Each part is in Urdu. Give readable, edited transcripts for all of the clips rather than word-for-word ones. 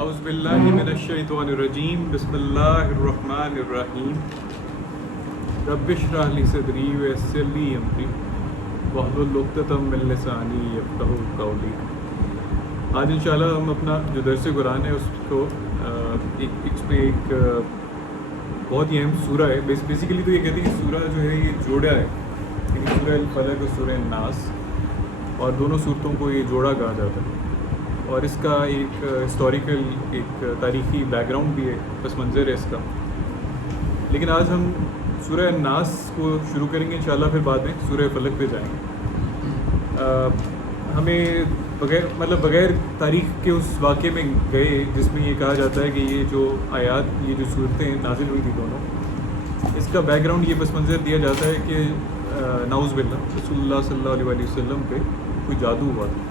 اعوذ باللہ من الشیطان الرجیم بسم اللہ الرحمن الرحیم رب اشرح لی صدری ویسر لی امری واحلل عقدۃ من لسانی یفقہوا قولی۔ آج انشاءاللہ ہم اپنا جو درس قرآن ہے اس کو اس میں ایک بہت ہی اہم سورہ ہے۔ بیسیکلی تو یہ کہتے ہیں کہ سورہ جو ہے یہ جوڑا ہے، یعنی سورہ الفلق اور سورہ الناس، اور دونوں صورتوں کو یہ جوڑا کہا جاتا ہے، اور اس کا ایک ہسٹوریکل ایک تاریخی بیک گراؤنڈ بھی ہے، پس منظر ہے اس کا۔ لیکن آج ہم سورہ الناس کو شروع کریں گے انشاءاللہ، پھر بعد میں سورہ فلق پہ جائیں گے۔ ہمیں بغیر تاریخ کے اس واقعے میں گئے جس میں یہ کہا جاتا ہے کہ یہ جو آیات، یہ جو صورتیں نازل ہوئی تھی دونوں، اس کا بیک گراؤنڈ یہ پس منظر دیا جاتا ہے کہ نعوذ باللہ رسول اللہ صلی اللہ علیہ وسلم پہ کوئی جادو ہوا تھا،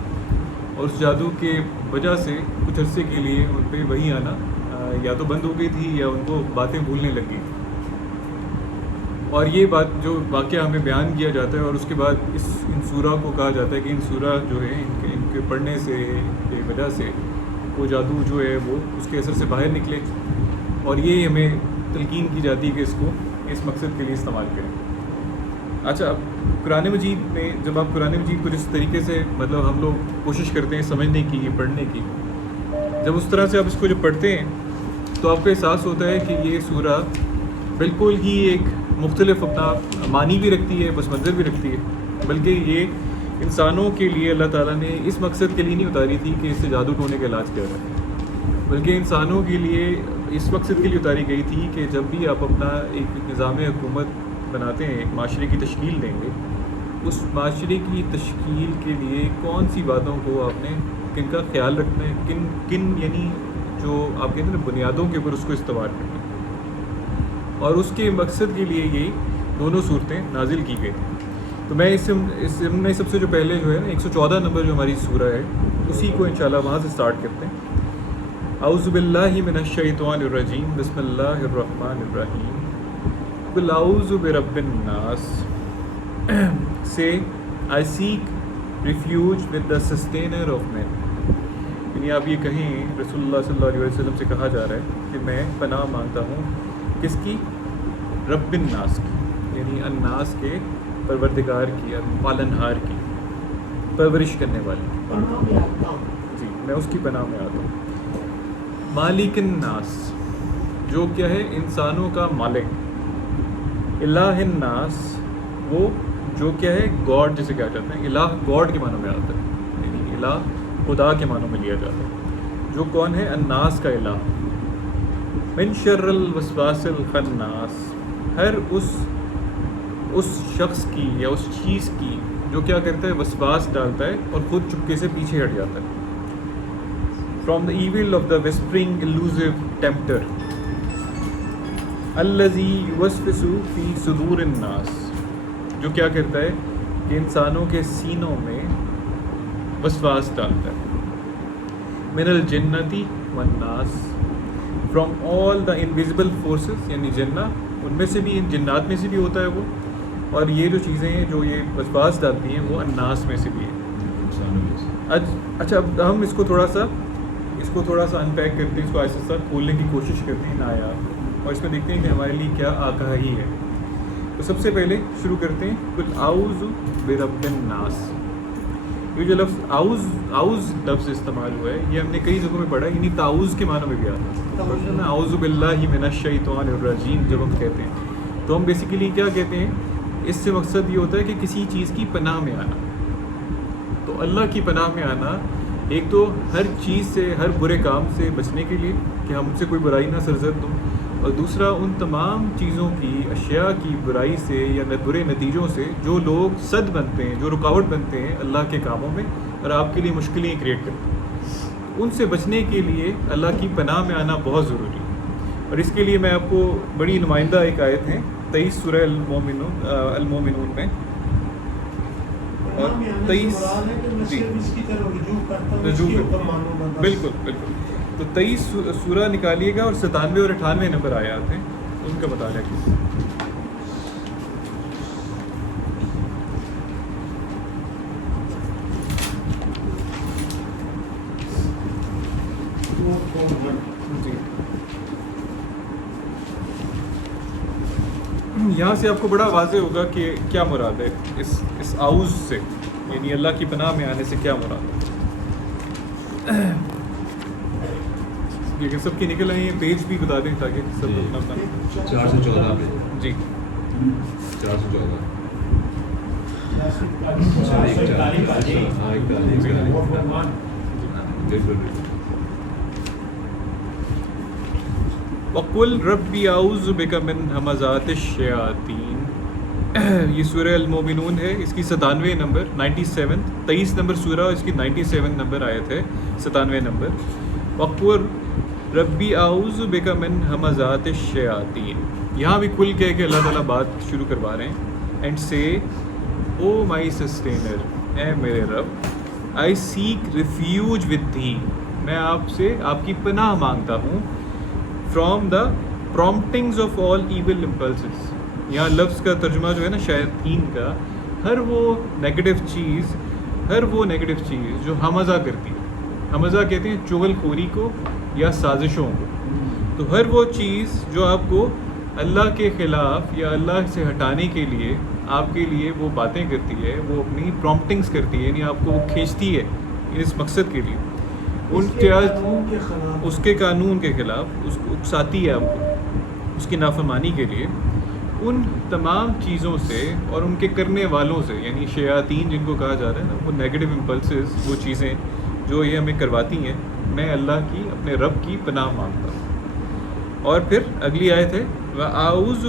اور اس جادو کے وجہ سے کچھ عرصے کے لیے ان پہ وہی آنا یا تو بند ہو گئی تھی یا ان کو باتیں بھولنے لگ گئی۔ اور یہ بات جو واقعہ ہمیں بیان کیا جاتا ہے، اور اس کے بعد ان سورہ کو کہا جاتا ہے کہ ان سورہ جو ہے ان کے پڑھنے سے کی وجہ سے وہ جادو جو ہے وہ اس کے اثر سے باہر نکلے، اور یہ ہمیں تلقین کی جاتی ہے کہ اس کو اس مقصد کے لیے استعمال کریں۔ اچھا، اب قرآن مجید میں جب آپ قرآن مجید کو جس طریقے سے ہم لوگ کوشش کرتے ہیں سمجھنے کی، پڑھنے کی، جب اس طرح سے آپ اس کو جب پڑھتے ہیں تو آپ کو احساس ہوتا ہے کہ یہ سورہ بالکل ہی ایک مختلف اپنا معنی بھی رکھتی ہے، پس منظر بھی رکھتی ہے، بلکہ یہ انسانوں کے لیے اللہ تعالیٰ نے اس مقصد کے لیے نہیں اتاری تھی کہ اس سے جادو ٹونے کا علاج کیا جائے، بلکہ انسانوں کے لیے اس مقصد کے لیے اتاری گئی تھی کہ جب بھی آپ اپنا ایک نظام حکومت بناتے ہیں، ایک معاشرے کی تشکیل دیں گے، اس معاشرے کی تشکیل کے لیے کون سی باتوں کو آپ نے کن کا خیال رکھنا ہے، کن یعنی جو آپ کہتے ہیں نا بنیادوں کے اوپر اس کو استوار کرنا ہے، اور اس کے مقصد کے لیے یہ دونوں صورتیں نازل کی گئی تھیں۔ تو میں اس میں سب سے جو پہلے جو ہے نا 114 نمبر جو ہماری سورہ ہے، اسی کو انشاءاللہ وہاں سے سٹارٹ کرتے ہیں۔ اعوذ باللہ من الشیطان الرجیم بسم اللہ الرحمن الرحیم قل اعوذ برب الناس سے I seek refuge with the sustainer of men، یعنی آپ یہ کہیں رسول اللہ صلی اللہ علیہ وسلم سے کہا جا رہا ہے کہ میں پناہ مانگتا ہوں کس کی؟ رب الناس کی، یعنی الناس کے پروردگار کی، پالنہار کی، پرورش کرنے والے کی، جی میں اس کی پناہ میں آتا ہوں۔ مالک الناس، جو کیا ہے انسانوں کا مالک، الہ الناس، وہ جو کیا ہے گاڈ جسے کہا جاتا ہے، الہ گاڈ کے معنوں میں آتا ہے، یعنی الہ خدا کے معنوں میں لیا جاتا ہے، جو کون ہے؟ الناس کا الہ۔ من شر الوسواس الخناس، ہر اس شخص کی یا اس چیز کی جو کیا کرتا ہے وسواس ڈالتا ہے اور خود چپکے سے پیچھے ہٹ جاتا ہے۔ From the evil of the whispering elusive tempter الذی یوسوس فی صدور الناس، جو کیا کرتا ہے کہ انسانوں کے سینوں میں وسواس ڈالتا ہے۔ من الجنتی والناس، from all the invisible forces, یعنی جنہ ان میں سے بھی، ان جنات میں سے بھی ہوتا ہے وہ، اور یہ جو چیزیں ہیں جو یہ وسواس ڈالتی ہیں وہ الناس میں سے بھی ہے۔ اچھا، اب ہم اس کو تھوڑا سا انپیک کرتے ہیں، اس کو آہستہ آہستہ کھولنے کی کوشش کرتے ہیں آیات، اور اس میں دیکھتے ہیں کہ ہمارے لیے کیا آگاہی ہے۔ تو سب سے پہلے شروع کرتے ہیں قل اعوذ برب الناس۔ یہ جو لفظ اعوذ لفظ استعمال ہوا ہے، یہ ہم نے کئی جگہوں میں پڑھا ہے، یعنی تعوذ کے معنوں میں بھی آتا ہے۔ اعوذ باللہ من الشیطان الرجیم جب ہم کہتے ہیں تو ہم بیسیکلی کیا کہتے ہیں، اس سے مقصد یہ ہوتا ہے کہ کسی چیز کی پناہ میں آنا۔ تو اللہ کی پناہ میں آنا، ایک تو ہر چیز سے، ہر برے کام سے بچنے کے لیے کہ ہم سے کوئی برائی نہ سرزد ہو، اور دوسرا ان تمام چیزوں کی، اشیاء کی برائی سے یا برے نتیجوں سے جو لوگ صد بنتے ہیں، جو رکاوٹ بنتے ہیں اللہ کے کاموں میں اور آپ کے لیے مشکلیں کریٹ کرتے ہیں، ان سے بچنے کے لیے اللہ کی پناہ میں آنا بہت ضروری ہے۔ اور اس کے لیے میں آپ کو بڑی نمائندہ ایک آیت ہے 23 سورہ المومنون میں، اور 23 رجوع، بالکل تو 23 سورہ نکالیے گا اور 97 اور 98 نمبر آیات ہیں، ان کا مطالعہ کیجیے۔ جی یہاں سے آپ کو بڑا واضح ہوگا کہ کیا مراد ہے اس آؤز سے، یعنی اللہ کی پناہ میں آنے سے کیا مراد ہے. لیکن سب کی نکل آئی ہیں، پیج بھی بتا دیں تاکہ سب اپنا اپنا. 414 پہ جی 414 وَقُلْ رَبِّ أَعُوذُ بِكَ مِنْ ہَمَزَاتِ الشَّيَاطِينِ. یہ سورہ المومنون ہے، اس کی 97 نمبر 97 23 نمبر سورہ، اس کی 97 نمبر آیت ہے، 97 نمبر. وَقُلْ رَبِّ أَعُوذُ بِكَ مِنْ ہَمَزَاتِ الشَّيَاطِينِ. یہاں بھی کھل کہہ کے اللہ تعالیٰ بات شروع کروا رہے ہیں. اینڈ سے او مائی سسٹینر، اے میرے رب، آئی سیک ریفیوج ود تھی، میں آپ سے آپ کی پناہ مانگتا ہوں، from the promptings of all evil impulses. یہاں لفظ کا ترجمہ جو ہے نا شیاطین کا، ہر وہ نیگیٹو چیز جو ہمزہ کرتی ہے. ہمزہ کہتے ہیں چغل خوری کو یا سازشوں کو. تو ہر وہ چیز جو آپ کو اللہ کے خلاف یا اللہ سے ہٹانے کے لیے آپ کے لیے وہ باتیں کرتی ہے، وہ اپنی پرومپٹنگز کرتی ہے، یعنی آپ کو وہ کھینچتی ہے اس مقصد کے لیے، اس کے قانون کے خلاف اس کو اکساتی ہے آپ کو اس کی نافرمانی کے لیے، ان تمام چیزوں سے اور ان کے کرنے والوں سے، یعنی شیاطین جن کو کہا جا رہا ہے نا، وہ نیگیٹو امپلسز، وہ چیزیں جو یہ ہمیں کرواتی ہیں، میں اللہ کی اپنے رب کی پناہ مانگتا ہوں. اور پھر اگلی آیت ہے وَأَعُوذُ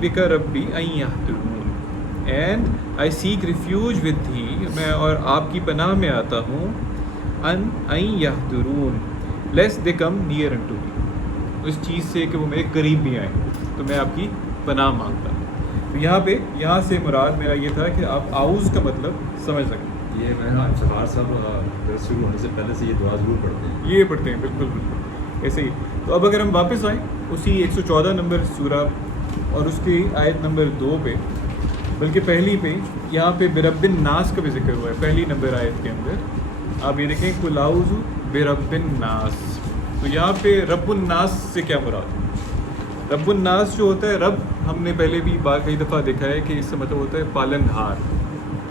بِكَ رَبِّ أَن يَحْضُرُونِ، and I seek refuge with thee, میں اور آپ کی پناہ میں آتا ہوں، ان یحضرون، لیس دے کم نیئر انٹو می، اس چیز سے کہ وہ میرے قریب بھی آئیں، تو میں آپ کی پناہ مانگتا ہوں. تو یہاں سے مراد میرا یہ تھا کہ آپ آؤز کا مطلب سمجھ سکیں. یہ میں سہار صاحب درس شروع ہونے سے پہلے سے یہ دعا ضرور پڑھتے ہیں. یہ پڑھتے ہیں بالکل ایسے ہی. تو اب اگر ہم واپس آئیں اسی 114 نمبر سورہ اور اس کی آیت نمبر 2 پہ، بلکہ پہلی پہ، یہاں پہ برب الناس کا بھی ذکر ہوا ہے پہلی نمبر آیت کے اندر. آپ یہ دیکھیں قُلْ أَعُوذُ بِرَبِّ النَّاسِ. تو یہاں پہ رب الناس سے کیا مراد ہے؟ رب الناس جو ہوتا ہے رب، ہم نے پہلے بھی کئی دفعہ دیکھا ہے کہ اس سے مطلب ہوتا ہے پالن ہار،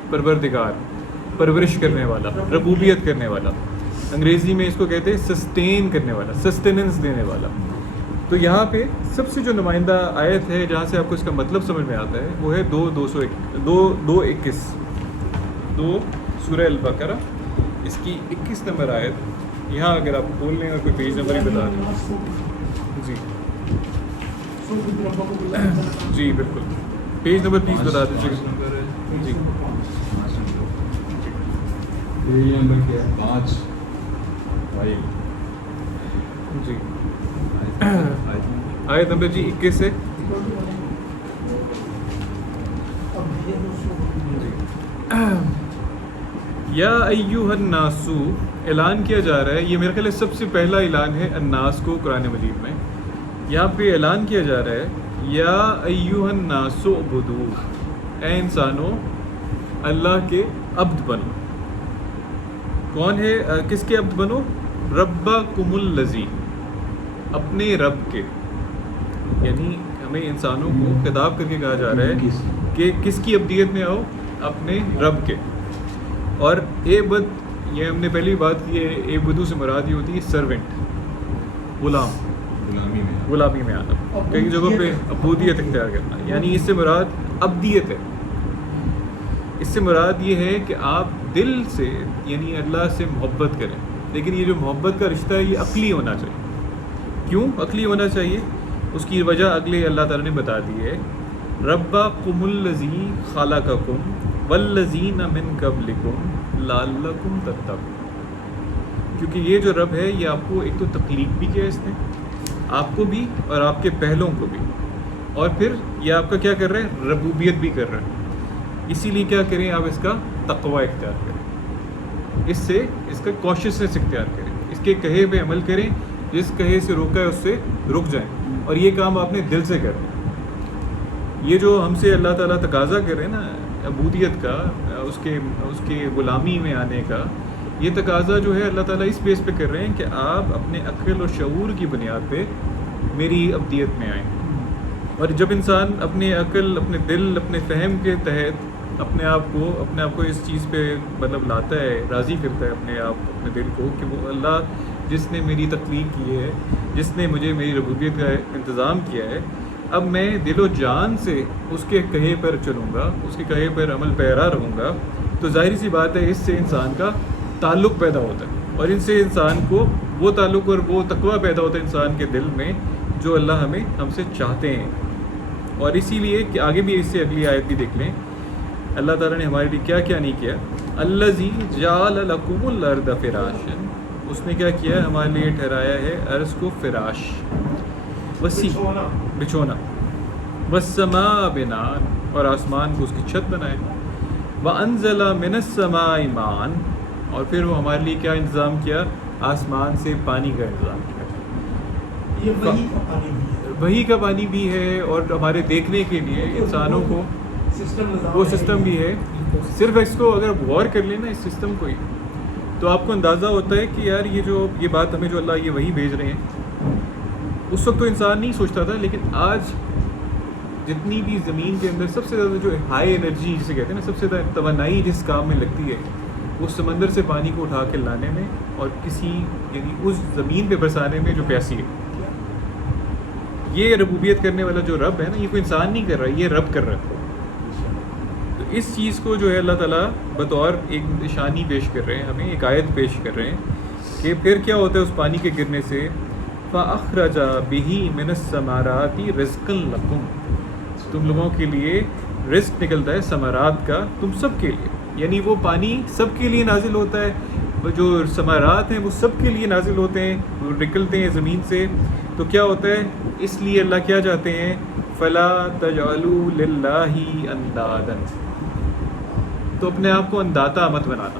پروردگار، پرورش کرنے والا، ربوبیت کرنے والا. انگریزی میں اس کو کہتے ہیں سسٹین کرنے والا، سسٹیننس دینے والا. تو یہاں پہ سب سے جو نمائندہ آیت ہے جہاں سے آپ کو اس کا مطلب سمجھ میں آتا ہے وہ ہے 2:21 سورہ البقرہ، اس کی 21 نمبر آیت. یہاں اگر آپ بول لیں اور کوئی پیج نمبر ہی بتا دیں. جی بالکل، پیج نمبر 30 بتا دیجیے. جی پیج نمبر کیا ہے؟ 5. جی آیت نمبر جی 21 سے. یا ایھا الناس، اعلان کیا جا رہا ہے، یہ میرا خیال ہے سب سے پہلا اعلان ہے الناس کو قرآن مجید میں. یہاں پہ اعلان کیا جا رہا ہے یا ایھا الناس اعبدوا، اے انسانوں اللہ کے عبد بنو. کون ہے؟ کس کے عبد بنو؟ ربکم الذی، اپنے رب کے. یعنی ہمیں انسانوں کو خطاب کر کے کہا جا رہا ہے کہ کس کی عبدیت میں آؤ؟ اپنے رب کے. اور عبد، یہ ہم نے پہلی بات کی ہے، عبدو سے مراد یہ ہوتی ہے سرونٹ، غلامی میں آنا، کئی جگہوں پہ عبودیت اختیار کرنا، یعنی اس سے مراد عبدیت ہے. اس سے مراد یہ ہے کہ آپ دل سے یعنی اللہ سے محبت کریں. لیکن یہ جو محبت کا رشتہ ہے یہ عقلی ہونا چاہیے. کیوں عقلی ہونا چاہیے؟ اس کی وجہ اگلے اللہ تعالیٰ نے بتا دی ہے، ربکم الذی خلقکم والذین من قبلکم لعلکم تتقون. کیونکہ یہ جو رب ہے یہ آپ کو ایک تو تخلیق بھی کیا اس نے، آپ کو بھی اور آپ کے پہلوں کو بھی، اور پھر یہ آپ کا کیا کر رہے ہیں؟ ربوبیت بھی کر رہے ہیں. اسی لیے کیا کریں آپ؟ اس کا تقوی اختیار کریں، اس سے اس کا کوششنس اختیار کریں، اس کے کہے پہ عمل کریں، جس کہے سے روکا ہے اس سے رک جائیں. اور یہ کام آپ نے دل سے کریں. یہ جو ہم سے اللہ تعالیٰ تقاضا کر رہے ہیں نا عبودیت کا، اس کے غلامی میں آنے کا، یہ تقاضا جو ہے اللہ تعالیٰ اس بیس پہ کر رہے ہیں کہ آپ اپنے عقل اور شعور کی بنیاد پہ میری عبدیت میں آئیں. اور جب انسان اپنے عقل، اپنے دل، اپنے فہم کے تحت اپنے آپ کو اس چیز پہ مطلب لاتا ہے، راضی کرتا ہے اپنے دل کو کہ وہ اللہ جس نے میری تخلیق کی ہے، جس نے مجھے میری ربوبیت کا انتظام کیا ہے، اب میں دل و جان سے اس کے کہے پر چلوں گا، اس کے کہے پر عمل پیرا رہوں گا، تو ظاہر سی بات ہے اس سے انسان کا تعلق پیدا ہوتا ہے، اور ان سے انسان کو وہ تعلق اور وہ تقویٰ پیدا ہوتا ہے انسان کے دل میں جو اللہ ہم سے چاہتے ہیں. اور اسی لیے کہ آگے بھی اس سے اگلی آیت بھی دیکھ لیں، اللہ تعالیٰ نے ہمارے لیے کیا کیا نہیں کیا. الذی جعل لکم الارض فراشا، اس نے کیا کیا، ہمارے لیے ٹھہرایا ہے ارض کو فراش، وسیع بچھونا، والسماء بناء، اور آسمان کو اس کی چھت بنائے، وانزل من السماء ماء، اور پھر وہ ہمارے لیے کیا انتظام کیا، آسمان سے پانی کا انتظام کیا. یہ وہی کا پانی بھی ہے، اور ہمارے دیکھنے کے لیے انسانوں کو وہ سسٹم بھی ہے. صرف اس کو اگر آپ غور کر لیں نا اس سسٹم کو ہی، تو آپ کو اندازہ ہوتا ہے کہ یار یہ بات ہمیں جو اللہ یہ وہی بھیج رہے ہیں، اس وقت تو انسان نہیں سوچتا تھا، لیکن آج جتنی بھی زمین کے اندر سب سے زیادہ جو ہائی انرجی جسے کہتے ہیں نا، سب سے زیادہ توانائی جس کام میں لگتی ہے وہ سمندر سے پانی کو اٹھا کے لانے میں اور یعنی اس زمین پہ برسانے میں جو پیاسی ہے. یہ ربوبیت کرنے والا جو رب ہے نا، یہ کوئی انسان نہیں کر رہا، یہ رب کر رہا ہے. تو اس چیز کو جو ہے اللہ تعالیٰ بطور ایک نشانی پیش کر رہے ہیں، ہمیں ایک آیت پیش کر رہے ہیں کہ پھر کیا ہوتا ہے اس پانی کے گرنے سے، فَأَخْرَجَ بِهِ مِنَ الثَّمَرَاتِ رِزْقًا لَكُمْ، تم لوگوں کے لیے رزق نکلتا ہے ثمرات کا تم سب کے لیے. یعنی وہ پانی سب کے لیے نازل ہوتا ہے، جو ثمرات ہیں وہ سب کے لیے نازل ہوتے ہیں، وہ نکلتے ہیں زمین سے. تو کیا ہوتا ہے، اس لیے اللہ کیا چاہتے ہیں، فَلَا تَجْعَلُوا لِلَّهِ أَنْدَادًا، تو اپنے آپ کو انداتا مت بنانا،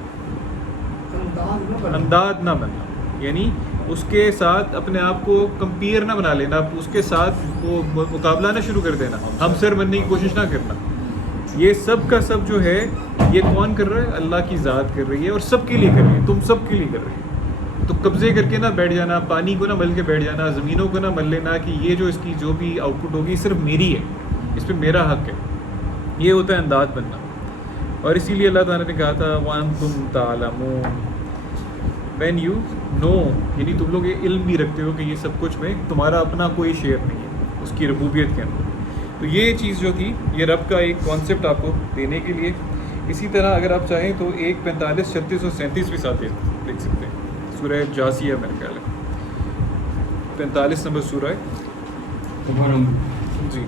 انداد نہ بننا، یعنی اس کے ساتھ اپنے آپ کو کمپیئر نہ بنا لینا، اس کے ساتھ وہ مقابلہ نہ شروع کر دینا، ہم سر بننے کی کوشش نہ کرنا. یہ سب کا سب جو ہے یہ کون کر رہا ہے، اللہ کی ذات کر رہی ہے، اور سب کے لیے کر رہی ہے، تم سب کے لیے کر رہی ہے. تو قبضے کر کے نہ بیٹھ جانا، پانی کو نہ مل کے بیٹھ جانا، زمینوں کو نہ مل لینا کہ یہ جو اس کی جو بھی آؤٹ پٹ ہوگی صرف میری ہے، اس پہ میرا حق ہے. یہ ہوتا ہے انداز بننا. اور اسی لیے اللہ تعالیٰ نے کہا تھا وَأَنْتُمْ تَعْلَمُونَ، when you know، یعنی تم لوگ یہ علم بھی رکھتے ہو کہ یہ سب کچھ میں تمہارا اپنا کوئی شیئر نہیں ہے اس کی ربوبیت کے اندر. تو یہ چیز جو تھی، یہ رب کا ایک کانسیپٹ آپ کو دینے کے لیے. اسی طرح اگر آپ چاہیں تو 1:45، 36 اور 37 بھی ساتھ لکھ سکتے ہیں. سورہ جاسیہ میرے خیال ہے 45 نمبر سورہ ہے. جی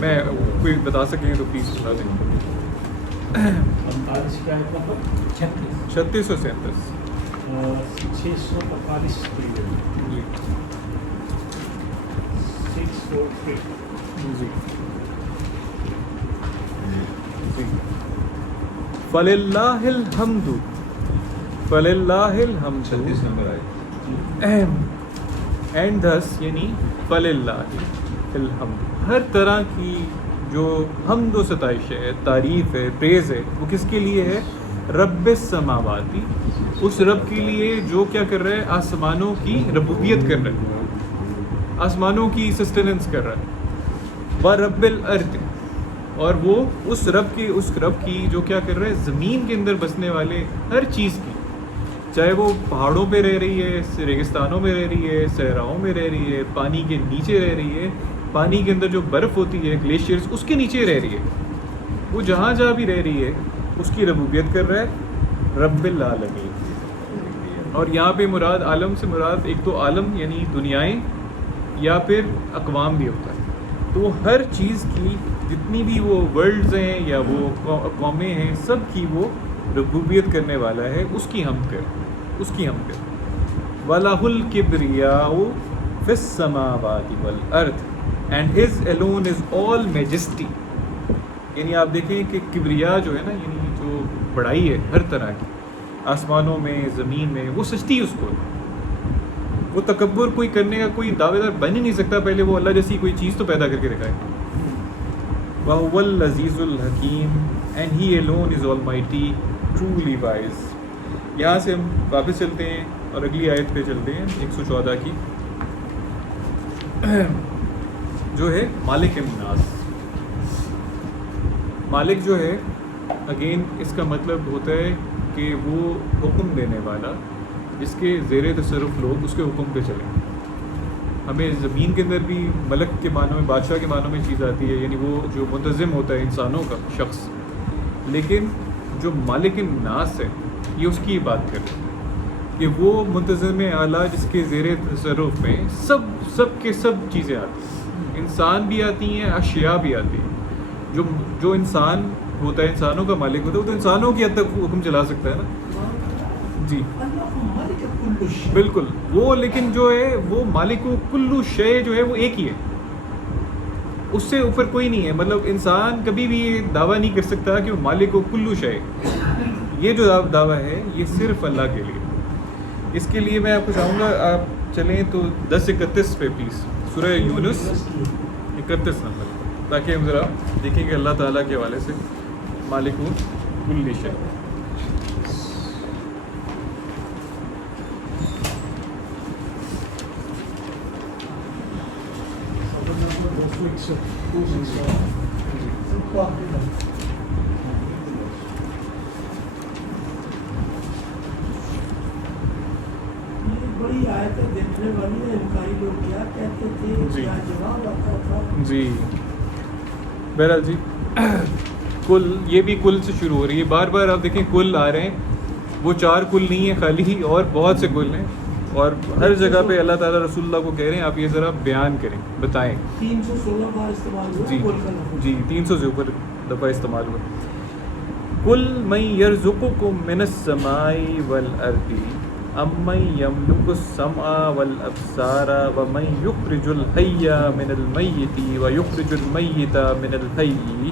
میں کوئی بتا سکیں تو پلیز سنا دیں. 36 اور 37 جی جی جی. فَلِلَّهِ الْحَمْدُ، فَلِلَّهِ الْحَمْدُ، 36 نمبر آئے. اینڈ دس یعنی فَلِلَّهِ الْحَمْدُ، ہر طرح کی جو حمد و ستائش ہے، تعریف ہے، پریز ہے، وہ کس کے لیے ہے، رب السماواتی، اس رب کے لیے جو کیا کر رہا ہے، آسمانوں کی ربوبیت کر رہا ہے، آسمانوں کی سسٹیننس کر رہا ہے، وَرَبِّ الْأَرْضِ، اور وہ اس رب کی جو کیا کر رہا ہے، زمین کے اندر بسنے والے ہر چیز کی، چاہے وہ پہاڑوں پہ رہ رہی ہے، ریگستانوں میں رہ رہی ہے، صحراؤں میں رہ رہی ہے، پانی کے نیچے رہ رہی ہے، پانی کے اندر جو برف ہوتی ہے گلیشیئرز اس کے نیچے رہ رہی ہے، وہ جہاں بھی رہ رہی ہے اس کی ربوبیت کر رہا ہے رب العالمین. اور یہاں پہ مراد عالم سے مراد ایک تو عالم یعنی دنیائیں یا پھر اقوام بھی ہوتا ہے. تو وہ ہر چیز کی جتنی بھی وہ ورلڈز ہیں یا وہ قومیں ہیں سب کی وہ ربوبیت کرنے والا ہے، اس کی حمد کر. وَلَهُ الْكِبْرِيَاءُ فِي السَّمَاوَاتِ وَالْأَرْضِ and his alone is all majesty. یعنی آپ دیکھیں کہ کبریا جو ہے نا، یعنی جو بڑائی ہے ہر طرح کی، آسمانوں میں، زمین میں، وہ سجتی اس کو. وہ تکبر کوئی کرنے کا کوئی دعوے دار بن ہی نہیں سکتا، پہلے وہ اللہ جیسی کوئی چیز تو پیدا کر کے دکھائے. وَهُوَ الْعَزِيزُ الْحَكِيمُ and he alone is almighty, truly wise. یہاں سے ہم واپس چلتے ہیں اور اگلی آیت پہ چلتے ہیں 114 کی، جو ہے مالک الناس۔ مالک جو ہے اگین اس کا مطلب ہوتا ہے کہ وہ حکم دینے والا، جس کے زیر تصرف لوگ اس کے حکم پہ چلیں۔ ہمیں زمین کے اندر بھی ملک کے معنوں میں، بادشاہ کے معنوں میں چیز آتی ہے، یعنی وہ جو منتظم ہوتا ہے انسانوں کا شخص، لیکن جو مالک الناس ہے یہ اس کی بات کرتے ہیں کہ وہ منتظم اعلیٰ جس کے زیر تصرف میں سب کے سب چیزیں آتی ہیں، انسان بھی آتی ہیں، اشیاء بھی آتی ہیں۔ جو انسان ہوتا ہے، انسانوں کا مالک ہوتا ہے، وہ تو انسانوں کی حد تک حکم چلا سکتا ہے نا، جی بالکل وہ، لیکن جو ہے وہ مالک و کلو شے جو ہے وہ ایک ہی ہے، اس سے اوپر کوئی نہیں ہے۔ مطلب انسان کبھی بھی یہ دعویٰ نہیں کر سکتا کہ وہ مالک و کلو شے، یہ جو دعویٰ ہے یہ صرف اللہ کے لیے۔ اس کے لیے میں آپ کو چاہوں گا آپ چلیں تو 10:31 پہ پلیز، سورہ یونس 31 نمبر، تاکہ ہم ذرا دیکھیں کہ اللہ تعالیٰ کے حوالے سے مالک و کل شے۔ بڑی آیتیں دیکھنے والی ہیں، انکاری لوگ کیا کہتے تھے، کیا جواب آتا تھا؟ جی بہرحال جی، کل یہ بھی کل سے شروع ہو رہی ہے، بار بار آپ دیکھیں کل آ رہے ہیں، وہ 4 کل نہیں ہیں خالی، اور بہت سے کل ہیں، اور ہر جگہ پہ اللہ تعالیٰ رسول اللہ کو کہہ رہے ہیں آپ یہ ذرا بیان کریں، بتائیں۔ 316 بار استعمال ہوا جی کل کا لفظ۔ جی 300 سے اوپر دفعہ استعمال ہوا۔ قل من یرزقکم من السماء والارض امن یملک السمع والابصار ومن یخرج الحی من المیت ویخرج المیت من الحی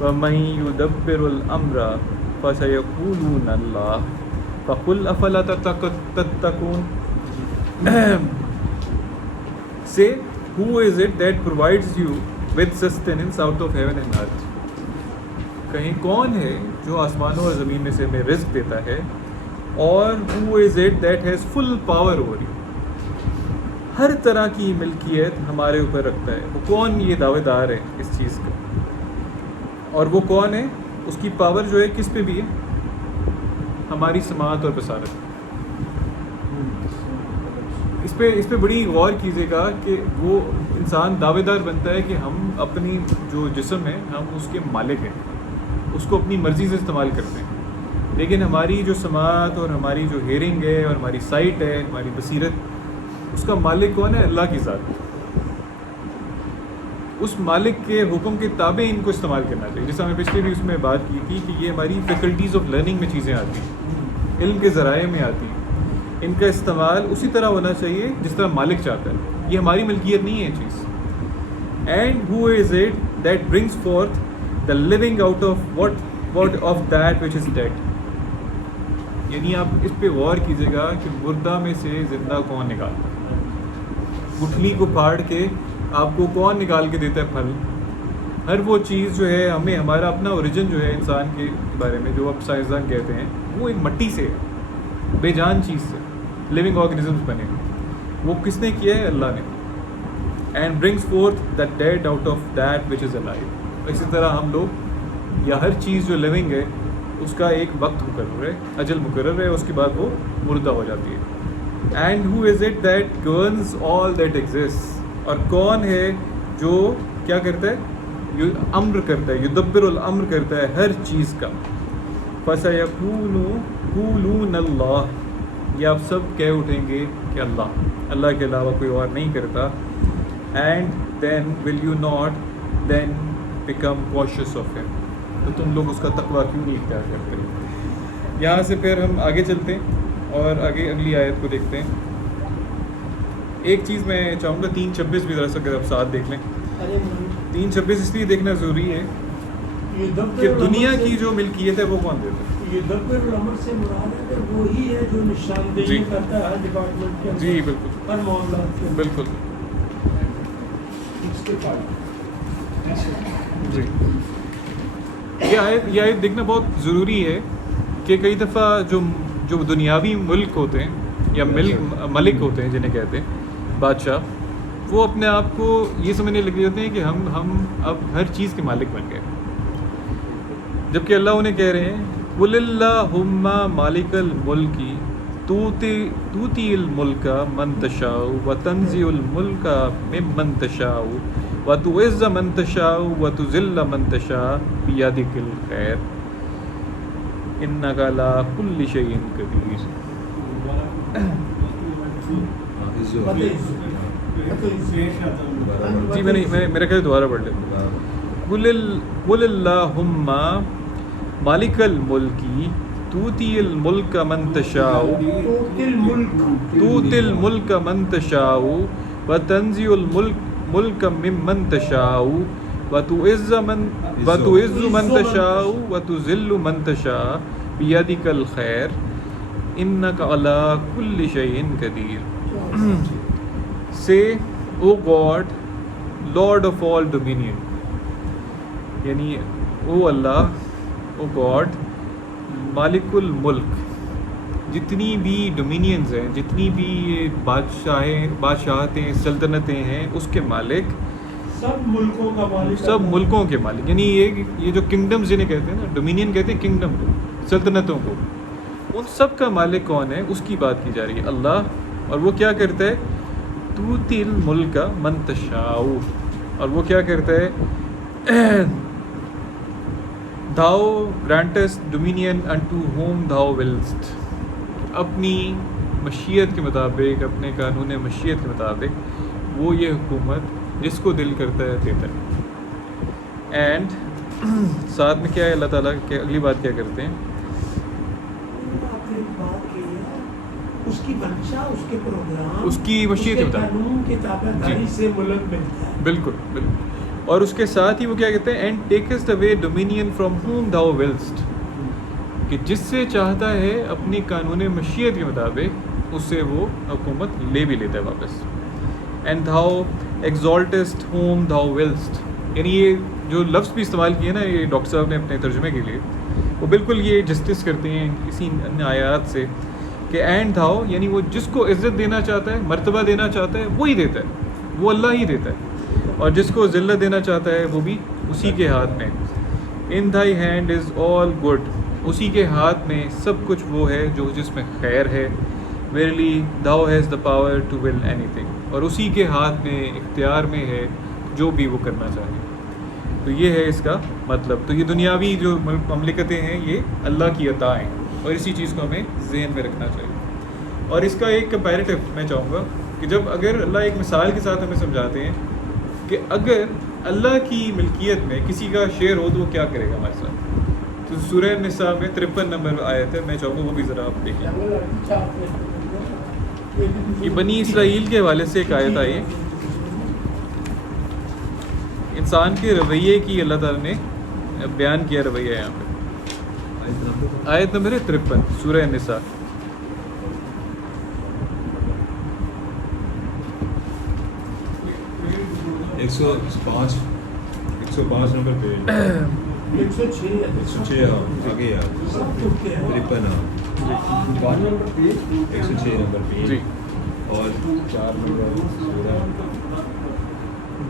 ومن یدبر الامر فسیقولون اللہ فقل افلا تتقون۔ Say, who is it that provides you with sustenance out of heaven and earth؟ کہیں کون ہے جو آسمانوں اور زمین میں سے ہمیں رزق دیتا ہے، اور who is it that has full power over you؟ ہر طرح کی ملکیت ہمارے اوپر رکھتا ہے، وہ کون یہ دعوے دار ہے اس چیز کا، اور وہ کون ہے، اس کی پاور جو ہے کس پہ بھی ہے، ہماری سماعت اور بصارت۔ اس پہ بڑی غور کیجیے گا کہ وہ انسان دعوے دار بنتا ہے کہ ہم اپنی جو جسم ہے ہم اس کے مالک ہیں، اس کو اپنی مرضی سے استعمال کرتے ہیں، لیکن ہماری جو سماعت اور ہماری جو ہیئرنگ ہے اور ہماری سائٹ ہے، ہماری بصیرت، اس کا مالک کون ہے؟ اللہ کی ذات۔ اس مالک کے حکم کے تابع ان کو استعمال کرنا چاہیے، جیسا ہم نے پچھلے بھی اس میں بات کی تھی کہ یہ ہماری فیکلٹیز آف لرننگ میں چیزیں آتی ہیں، علم کے ذرائع میں آتی ہیں، ان کا استعمال اسی طرح ہونا چاہیے جس طرح مالک چاہتا ہے، یہ ہماری ملکیت نہیں ہے چیز۔ And who is it that brings forth the living out of what of that which is dead. یعنی آپ اس پہ غور کیجیے گا کہ مردہ میں سے زندہ کون نکالتا ہے، گٹھلی کو پھاڑ کے آپ کو کون نکال کے دیتا ہے پھل؟ ہر وہ چیز جو ہے، ہمیں ہمارا اپنا اوریجن جو ہے انسان کے بارے میں جو اب سائنسدان کہتے ہیں، وہ ایک مٹی سے ہے، بے جان چیز سے لیونگ آرگنزمس بنے، وہ کس نے کیا ہے؟ اللہ نے۔ And brings forth the dead out of that which is alive. اسی طرح ہم لوگ یا ہر چیز جو لیونگ ہے اس کا ایک وقت مقرر ہے، اجل مقرر ہے، اس کے بعد وہ مردہ ہو جاتی ہے۔ And who is it that گورنز all that exist, اور کون ہے جو کیا کرتا ہے؟ امر کرتا ہے، یدبر الامر کرتا ہے ہر چیز کا۔ فَسَيَقُولُونَ اللَّهُ، یہ آپ سب کہہ اٹھیں گے کہ اللہ کے علاوہ کوئی اور نہیں کرتا۔ And then will you not then become conscious of ہم، تو تم لوگ اس کا تقویٰ کیوں نہیں اختیار کرتے؟ یہاں سے پھر ہم آگے چلتے ہیں اور آگے اگلی آیت کو دیکھتے ہیں۔ ایک چیز میں چاہوں گا 3:26 بھی ذرا سا اگر آپ ساتھ دیکھ لیں۔ 3:26 اس لیے دیکھنا ضروری ہے کہ دنیا کی جو ملکیت ہے وہ کون دیتا ہے؟ یہ دبر الامر سے مراد ہے کہ وہی ہے جو نشاندہی کرتا ہے ہر ڈپارٹمنٹ کے اندر، جی بالکل، ہر معاملات کے اندر۔ بالکل جی۔ یہ آیت دیکھنا بہت ضروری ہے کہ کئی دفعہ جو جو دنیاوی ملک ہوتے ہیں یا ملک ہوتے ہیں جنہیں کہتے ہیں بادشاہ، وہ اپنے آپ کو یہ سمجھنے لگ جاتے ہیں کہ ہم اب ہر چیز کے مالک بن گئے، جبکہ اللہ انہیں کہہ رہے ہیں قُلِ اللَّهُمَّ مَالِكَ الْمُلْكِ تُؤْتِي الْمُلْكَ مَن تَشَاءُ وَتَنزِعُ الْمُلْكَ مِمَّن تَشَاءُ وَتُعِزُّ مَن تَشَاءُ وَتُذِلُّ مَن تَشَاءُ بِيَدِكَ الْخَيْرُ إِنَّكَ عَلَىٰ كُلِّ شَيْءٍ قَدِيرٌ۔ جی میں نے میرا خیال دوبارہ پڑھ لیتا قُلِ اللَّهُمَّ مَالِكَ الْمُلْكِ تُؤْتِي الْمُلْكَ مَن تَشَاءُ مَن تَشَاءُ وَتَنزِعُ الْمُلْكَ مِمَّن تَشَاءُ وَتُعِزُّ مَن تَشَاءُ وَتُذِلُّ مَن تَشَاءُ بِيَدِكَ الْخَيْرُ إِنَّكَ عَلَىٰ كُلِّ شَيْءٍ قَدِيرٌ۔ Say, O God, Lord of all dominion، یعنی او اللہ، او گاڈ، مالک الملک، جتنی بھی ڈومینینز ہیں، جتنی بھی بادشاہتیں سلطنتیں ہیں، اس کے مالک، سب ملکوں کا مالک، سب ملکوں کے مالک، یعنی یہ جو کنگڈمز جنہیں کہتے ہیں نا، ڈومینین کہتے ہیں کنگڈم کو، سلطنتوں کو، ان سب کا مالک کون ہے اس کی بات کی جا رہی ہے، اللہ۔ اور وہ کیا کرتا ہے؟ تُؤْتِي الْمُلْكَ مَن تَشَاءُ، اور وہ کیا کرتا ہے؟ Thou grantest dominion unto whom thou willst، اپنی مشیت کے مطابق، اپنے قانون مشیت کے مطابق وہ یہ حکومت جس کو دل کرتا ہے دیتا ہے۔ اینڈ ساتھ میں کیا ہے اللہ تعالیٰ کہ اگلی بات کیا کرتے ہیں؟ اس کی منشا، اس کے پروگرام، اس کی مشیت کے مطابق، قانون کی تابعداری سے ملک ملتا ہے۔ بالکل بالکل۔ اور اس کے ساتھ ہی وہ کیا کہتے ہیں؟ And text away dominion from home thou willst، کہ جس سے چاہتا ہے اپنی قانون مشیت کے مطابق اس سے وہ حکومت لے بھی لیتا ہے واپس۔ And thou exaltest whom thou willst، یعنی یہ جو لفظ بھی استعمال کیے نا یہ ڈاکٹر صاحب نے اپنے ترجمے کے لیے، وہ بالکل یہ جسٹس کرتے ہیں اسی آیات سے کہ اینڈ thou یعنی وہ جس کو عزت دینا چاہتا ہے، مرتبہ دینا چاہتا ہے، وہی دیتا ہے، وہ اللہ ہی دیتا ہے، اور جس کو ذلت دینا چاہتا ہے وہ بھی اسی کے ہاتھ میں۔ ان thy hand is all good، اسی کے ہاتھ میں سب کچھ وہ ہے جو جس میں خیر ہے۔ verily thou hast the power to will anything، اور اسی کے ہاتھ میں، اختیار میں ہے جو بھی وہ کرنا چاہے۔ تو یہ ہے اس کا مطلب۔ تو یہ دنیاوی جو مملکتیں ہیں یہ اللہ کی عطا ہیں، اور اسی چیز کو ہمیں ذہن میں رکھنا چاہیے۔ اور اس کا ایک کمپیریٹیو میں چاہوں گا کہ جب اگر اللہ ایک مثال کے ساتھ ہمیں سمجھاتے ہیں کہ اگر اللہ کی ملکیت میں کسی کا شیئر ہو تو وہ کیا کرے گا ہمارے ساتھ، تو سورہ نساء میں 53 نمبر آیت ہے، میں چاہوں گا وہ بھی ذرا آپ دیکھیں۔ یہ بنی اسرائیل کے حوالے سے ایک آیت آئی ہے، انسان کے رویے کی اللہ تعالیٰ نے بیان کیا رویہ یہاں پہ۔ آیت نمبر ہے 53 سورہ نساء۔ ایک سو پانچ نمبر پیج، 106 آگے یار 53 106 نمبر پیج، جی اور 4 نمبر سورہ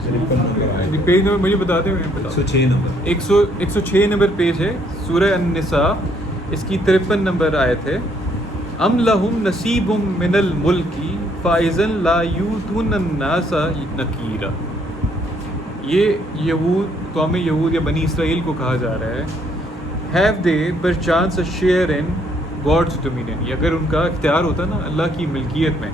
53 نمبر آئے، پیج نمبر مجھے بتا دیں، میں بتا 106 نمبر 106 نمبر پیج ہے سورہ النساء، اس کی 53 نمبر آیت ہے۔ ام لہم نصیب من الملک فاذا لا یؤتون الناس نکیرا، یہ یہود، قوم یہود یا بنی اسرائیل کو کہا جا رہا ہے، have they per chance a share in gods dominion, اگر ان کا اختیار ہوتا نا اللہ کی ملکیت میں،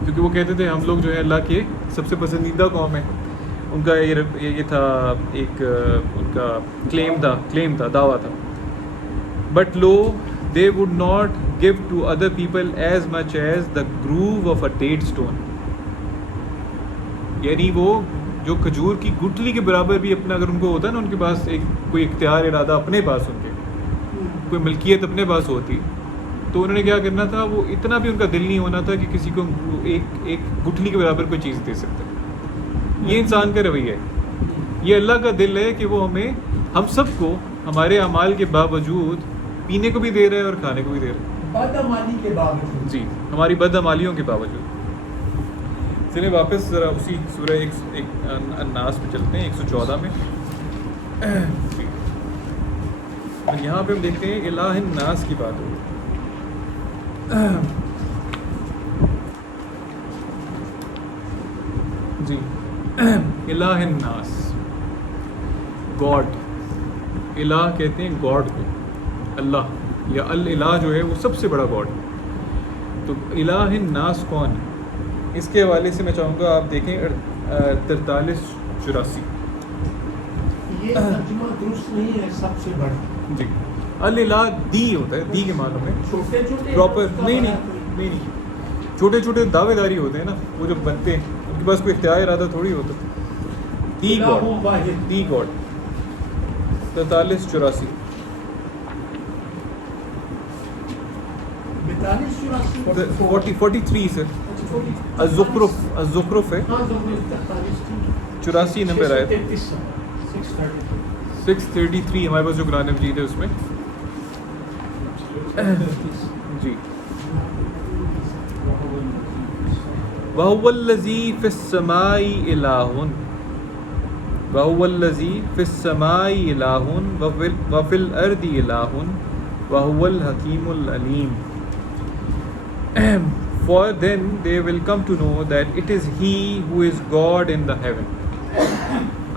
کیونکہ وہ کہتے تھے ہم لوگ جو ہے اللہ کے سب سے پسندیدہ قوم ہے، ان کا یہ تھا ایک ان کا کلیم تھا دعویٰ تھا، but lo they would not give to other people as much as the groove of a dead stone, یعنی وہ جو کھجور کی گٹھلی کے برابر بھی اپنا اگر ان کو ہوتا ہے نا، ان کے پاس ایک کوئی اختیار ارادہ اپنے پاس، ان کے کوئی ملکیت اپنے پاس ہوتی، تو انہوں نے کیا کرنا تھا، وہ اتنا بھی ان کا دل نہیں ہونا تھا کہ کسی کو ایک گٹھلی کے برابر کوئی چیز دے سکتے۔ یہ انسان کا رویہ ہے، یہ اللہ کا دل ہے کہ وہ ہم سب کو ہمارے اعمال کے باوجود پینے کو بھی دے رہا ہے اور کھانے کو بھی دے رہا ہے. بدعمالی کے باوجود. جی ہماری بدعمالیوں کے باوجود. چلیں واپس ذرا اسی سورہ الناس میں چلتے ہیں 114 میں. جی یہاں پہ ہم دیکھتے ہیں الہ الناس کی بات ہو رہی. جی الہ الناس گاڈ. الہ کہتے ہیں گاڈ کو, اللہ یا الہ جو ہے وہ سب سے بڑا گاڈ. تو الہ الناس کون ہے, اس کے حوالے سے میں چاہوں گا آپ دیکھیں 43-84. یہ ترجمہ درست نہیں ہے, سب سے بڑا. جی الہ دی ہوتا ہے, دی کے معنوں میں چھوٹے چھوٹے پراپر نہیں چھوٹے چھوٹے دعوے داری ہوتے ہیں نا, وہ جب بنتے ہیں ان کے پاس کوئی اختیار ارادہ تھوڑی ہوتا. The God, the God. 43-84 43 سے الزخرف ہے 84 نمبر آئے 633 ہمارے پاس جو قرآن مجید ہے اس میں. جی وَهُوَ الَّذِي فِي السَّمَاءِ إِلَٰهٌ وَهُوَ الَّذِي فِي السَّمَاءِ إِلَٰهٌ وَفِي الْأَرْضِ إِلَٰهٌ وَهُوَ الْحَكِيمُ الْعَلِيمُ. For then they will come to know that it is He who is God in the heaven.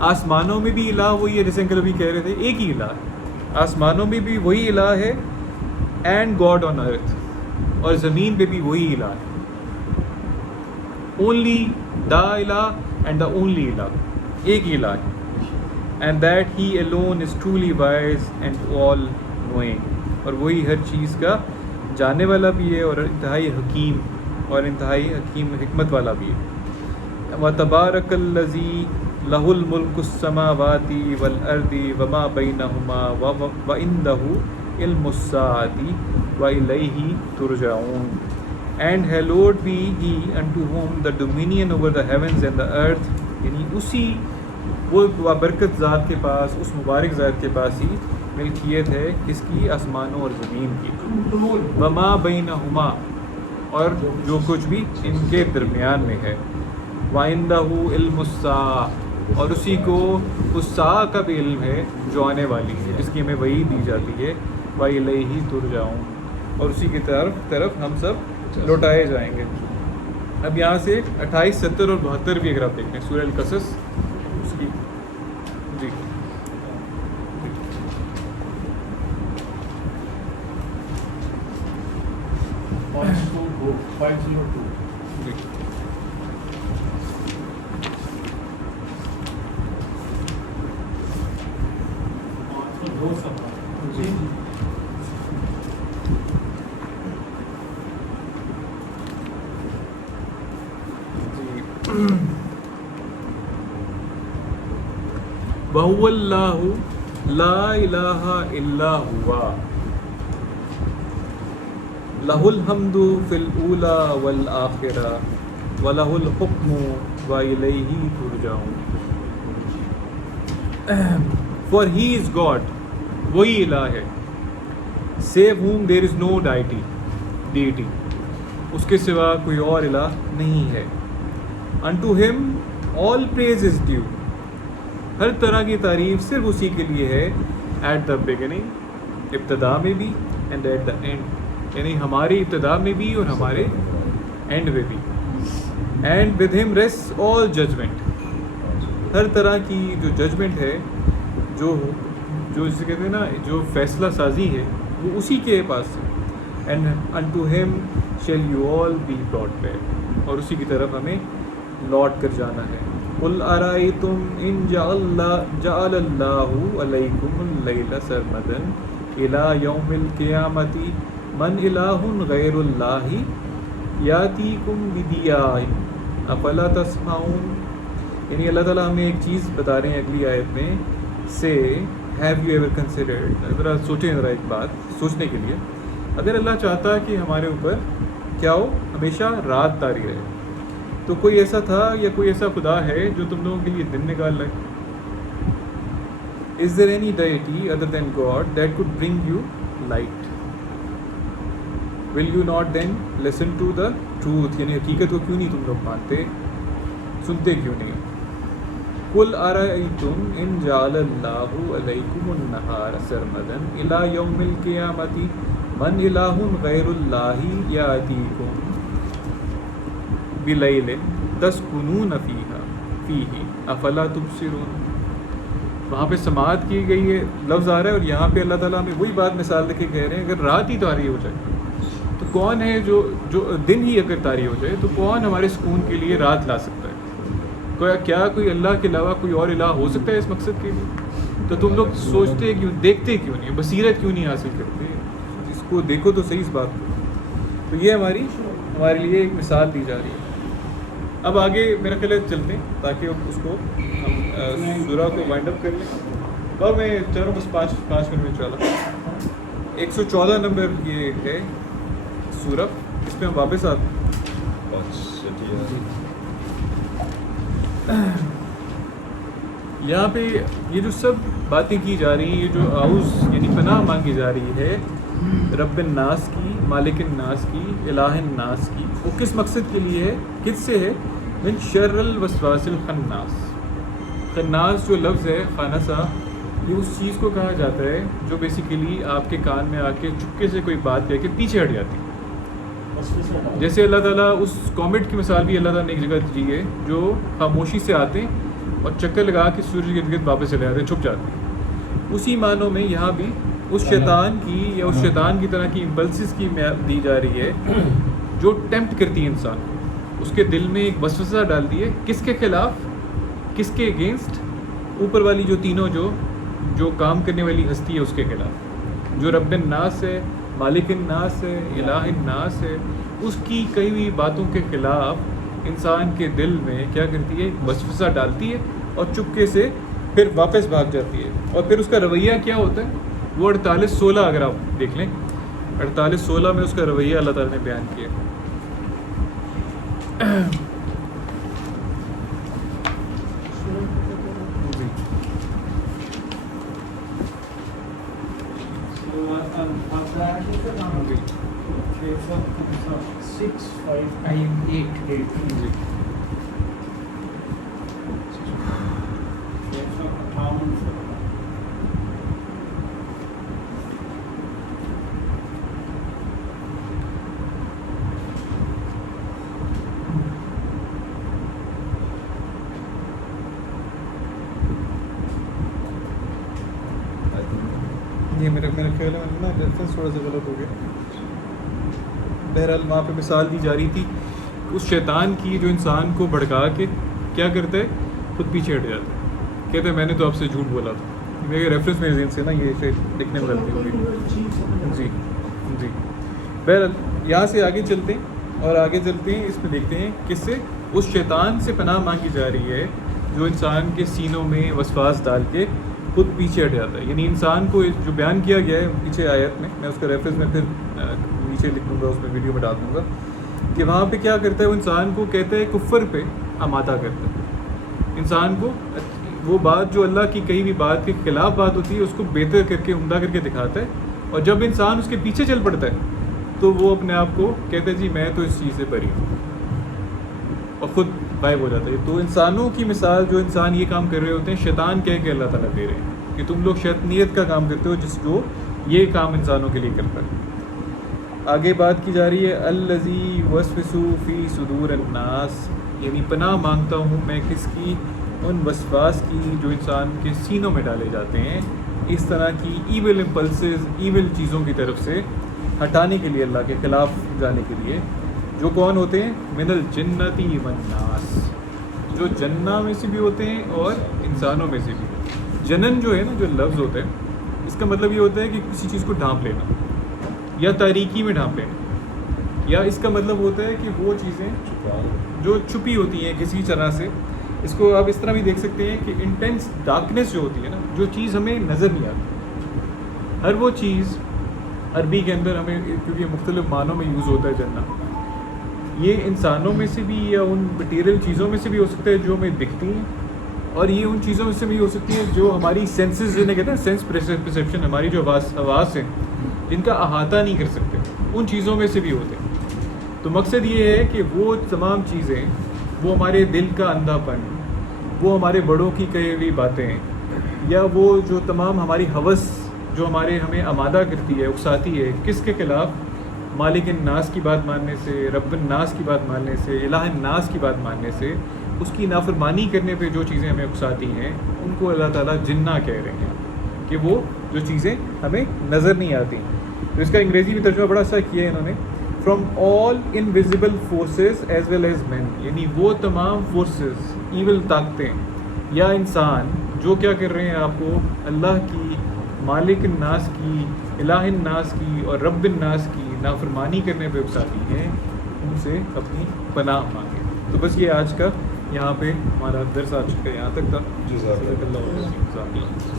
آسمانوں میں بھی الہ وہی ہے, جیسے انکل ابھی کہہ رہے تھے ایک ہی الہ ہے. آسمانوں میں بھی وہی الہ ہے اینڈ گاڈ آن ارتھ, اور زمین پہ بھی وہی الہ ہے. اونلی دا الہ اینڈ دا اونلی الہ, ایک ہی الہ ہے. And that he alone is truly wise and all knowing, اور وہی ہر چیز کا جاننے والا بھی ہے اور انتہائی حکیم حکمت والا بھی ہے. وَتَبَارَكَ الَّذِي لَهُ الْمُلْكُ السَّمَاوَاتِ وَالْأَرْضِ وَمَا بَيْنَهُمَا وَعِنْدَهُ عِلْمُ السَّاعَةِ وَإِلَيْهِ تُرْجَعُونَ. And hallowed be He unto whom the dominion over the heavens and the earth, یعنی اسی وہ برکت ذات کے پاس, اس مبارک ذات کے پاس ہی ملکیت ہے, کس کی, آسمانوں اور زمین کی. وما بینہما, اور جو کچھ بھی ان کے درمیان میں ہے. وَعِنْدَهُ عِلْمُ السَّاعَةِ, اور اسی کو اس ساعہ کا بھی علم ہے جو آنے والی ہے, جس کی ہمیں وحی دی جاتی ہے. وَإِلَيْهِ تُرْجَعُونَ, اور اسی کی طرف ہم سب لوٹائے جائیں گے. اب یہاں سے 28, 70 اور 72 بھی اگر آپ دیکھیں سورہ القصص اس کی. جی وَهُوَ اللَّهُ لَا إِلَٰهَ إِلَّا هُوَ لَهُ الْحَمْدُ فِي الْأُولَىٰ وَالْآخِرَةِ وَلَهُ الْحُكْمُ وَإِلَيْهِ تُرْجَعُونَ. For He is God, وہی الہ ہے, save whom there is no deity, اس کے سوا کوئی اور الہ نہیں ہے. Unto Him all praise is due, ہر طرح کی تعریف صرف اسی کے لیے ہے. ایٹ دا بگننگ, ابتدا میں بھی, اینڈ ایٹ دا اینڈ, یعنی ہماری ابتدا میں بھی اور ہمارے اینڈ میں بھی. And with him rest all judgement, ہر طرح کی جو ججمنٹ ہے, جو جسے کہتے ہیں نا, جو فیصلہ سازی ہے, وہ اسی کے پاس ہے. And unto him shall you all be brought back, اور اسی کی طرف ہمیں لوٹ کر جانا ہے. قل ارائیتم ان جعل اللہ علیکم اللیل سرمدا الی یوم القیامۃ من الہ غیر اللہ یاتیکم بدیاء افلا تسمعون. یعنی اللہ تعالیٰ ہمیں ایک چیز بتا رہے ہیں اگلی آیت میں سے, ہیو یو ایور کنسیڈرڈ, ذرا سوچیں ذرا ایک بات سوچنے کے لیے. اگر اللہ چاہتا کہ ہمارے اوپر کیا ہو, ہمیشہ رات طاری رہے, تو کوئی ایسا تھا یا کوئی ایسا خدا ہے جو تم لوگوں کے لیے دن نکال لائے؟ Is there any deity other than God that could bring you light. Will you not then listen to the truth? یعنی حقیقت کو کیوں نہیں تم لوگ مانتے, سنتے کیوں نہیں؟ قل ارأیتم ان جعل اللہ علیکم النہار سرمدا الی یوم القیامۃ من الہ غیر اللہ یأتیکم بلیل تسکنون فیہ افلا تبصرون. وہاں پہ سماعت کی گئی ہے لفظ آ رہا ہے, اور یہاں پہ اللہ تعالیٰ ہمیں وہی بات مثال دے کے کہہ رہے ہیں اگر رات ہی طاری ہو جائے تو کون ہے جو دن ہی اگر طاری ہو جائے تو کون ہمارے سکون کے لیے رات لا سکتا ہے؟ کیا کوئی اللہ کے علاوہ کوئی اور الہ ہو سکتا ہے اس مقصد کے لیے؟ تو تم لوگ سوچتے کیوں, دیکھتے کیوں نہیں, بصیرت کیوں نہیں حاصل کرتے؟ اس کو دیکھو تو صحیح اس بات کو. تو یہ ہمارے لیے ایک مثال دی جا رہی ہے. اب آگے میرا خیال ہے چلتے ہیں تاکہ اس کو ہم سورہ کو وائنڈ اپ کر لیں, اور میں چل رہا ہوں بس 5 منٹ میں چلا. 114 نمبر یہ ہے سورہ, اس پہ ہم واپس آتے ہیں. یہاں پہ یہ جو سب باتیں کی جا رہی ہیں, یہ جو اعوذ یعنی پناہ مانگی جا رہی ہے رب الناس کی, مالک الناس کی, الہ الناس کی, وہ کس مقصد کے لیے ہے, کس سے ہے؟ من شر الوسواس الخناس. خناس جو لفظ ہے خانسہ, یہ اس چیز کو کہا جاتا ہے جو بیسیکلی آپ کے کان میں آ کے چپکے سے کوئی بات کہہ کے پیچھے ہٹ جاتی ہے. جیسے اللہ تعالیٰ اس کومٹ کی مثال بھی اللہ تعالیٰ نے ایک جگہ دی ہے جو خاموشی سے آتے ہیں اور چکر لگا کے سورج کے گرد واپس چلے جاتے ہیں, چھپ جاتے ہیں. اسی معنوں میں یہاں بھی اس شیطان کی یا اس شیطان کی طرح کی امپلسز کی دی جا رہی ہے جو ٹیمپٹ کرتی ہے انسان کو, اس کے دل میں ایک وسوسہ ڈالتی ہے. کس کے خلاف, کس کے اگینسٹ؟ اوپر والی جو تینوں جو کام کرنے والی ہستی ہے اس کے خلاف, جو رب الناس ہے, مالک الناس ہے, الہ الناس ہے, اس کی کئی ہوئی باتوں کے خلاف انسان کے دل میں کیا کرتی ہے, وسوسہ ڈالتی ہے اور چپکے سے پھر واپس بھاگ جاتی ہے. اور پھر اس کا رویہ کیا ہوتا ہے, وہ 48-16 اگر آپ دیکھ لیں, 48-16 میں اس کا رویہ اللہ تعالیٰ نے بیان کیا. یہ میرا خیال ہے نا ریفرنس تھوڑا سا غلط ہو گیا. بہرحال وہاں پہ مثال دی جا رہی تھی اس شیطان کی جو انسان کو بھڑکا کے کیا کرتا ہے, خود پیچھے ہٹ جاتا ہے, کہتے ہیں میں نے تو آپ سے جھوٹ بولا تھا. میرے ریفرنس میرے ذہن سے نا یہ شاید لکھنے میں غلطی ہوگی. جی. بہرحال یہاں سے آگے چلتے ہیں اور آگے چلتے ہیں, اس میں دیکھتے ہیں کس سے, اس شیطان سے پناہ مانگی جا رہی ہے جو انسان کے سینوں میں وسواس ڈال کے خود پیچھے ہٹ جاتا ہے. یعنی انسان کو جو بیان کیا گیا ہے پیچھے آیت میں اس کا ریفرنس میں پھر نیچے لکھ دوں گا, اس میں ویڈیو میں ڈال دوں گا, کہ وہاں پہ کیا کرتا ہے, وہ انسان کو کہتا ہے کفر پہ آمادہ کرتا ہے. انسان کو وہ بات جو اللہ کی کہی ہوئی بات کے خلاف بات ہوتی ہے اس کو بہتر کر کے, عمدہ کر کے دکھاتا ہے, اور جب انسان اس کے پیچھے چل پڑتا ہے تو وہ اپنے آپ کو کہتا ہے جی میں تو اس چیز سے بری ہوں, اور خود غائب ہو جاتا ہے. تو انسانوں کی مثال جو انسان یہ کام کر رہے ہوتے ہیں, شیطان کہہ کے اللہ تعالیٰ دے رہے ہیں کہ تم لوگ شیطانیت کا کام کرتے ہو جو یہ کام انسانوں کے لیے کرتا ہے. آگے بات کی جا رہی ہے الذی یوسوس فی صدور الناس, یعنی پناہ مانگتا ہوں میں کس کی, ان وسواس کی جو انسان کے سینوں میں ڈالے جاتے ہیں اس طرح کی ایول امپلسز, ایول چیزوں کی طرف سے ہٹانے کے لیے, اللہ کے خلاف جانے کے لیے. جو کون ہوتے ہیں, من الجنتی والناس, جو جنہ میں سے بھی ہوتے ہیں اور انسانوں میں سے بھی. جنن جو ہے نا, جو لفظ ہوتا ہے, اس کا مطلب یہ ہوتا ہے کہ کسی چیز کو ڈھانپ لینا یا تاریکی میں ڈھانپ لینا, یا اس کا مطلب ہوتا ہے کہ وہ چیزیں جو چھپی ہوتی ہیں کسی طرح سے. اس کو آپ اس طرح بھی دیکھ سکتے ہیں کہ انٹینس ڈارکنیس جو ہوتی ہے نا, جو چیز ہمیں نظر نہیں آتی. ہر وہ چیز عربی کے اندر ہمیں, کیونکہ مختلف معنوں میں یوز ہوتا ہے جنہ, یہ انسانوں میں سے بھی یا ان مٹیریل چیزوں میں سے بھی ہو سکتا ہے جو ہمیں دکھتی ہیں, اور یہ ان چیزوں میں سے بھی ہو سکتی ہیں جو ہماری سینسز جنہیں کہتے ہیں سینس پرسیپشن, ہماری جو حواس ہیں جن کا احاطہ نہیں کر سکتے، ان چیزوں میں سے بھی ہوتے ہیں۔ تو مقصد یہ ہے کہ وہ تمام چیزیں، وہ ہمارے دل کا اندھا پن، وہ ہمارے بڑوں کی کہی ہوئی باتیں، یا وہ جو تمام ہماری ہوس جو ہمیں آمادہ کرتی ہے، اکساتی ہے، کس کے خلاف؟ مالک الناس کی بات ماننے سے، رب الناس کی بات ماننے سے، الہ الناس کی بات ماننے سے، اس کی نافرمانی کرنے پہ جو چیزیں ہمیں اکساتی ہیں، ان کو اللہ تعالیٰ جنہ کہہ رہے ہیں، کہ وہ جو چیزیں ہمیں نظر نہیں آتی۔ تو اس کا انگریزی میں ترجمہ بڑا اچھا کیا ہے انہوں نے، from all invisible forces as well as men, یعنی وہ تمام فورسز، ایول طاقتیں یا انسان جو کیا کر رہے ہیں آپ کو اللہ کی، مالک الناس کی، الہ الناس کی اور رب الناس کی نافرمانی کرنے پہ اکساتی ہیں، ان سے اپنی پناہ مانگیں۔ تو بس یہ آج کا یہاں پہ ہمارا درس آ چکا ہے، یہاں تک تھا۔ جزاک اللہ۔ جزاک اللہ۔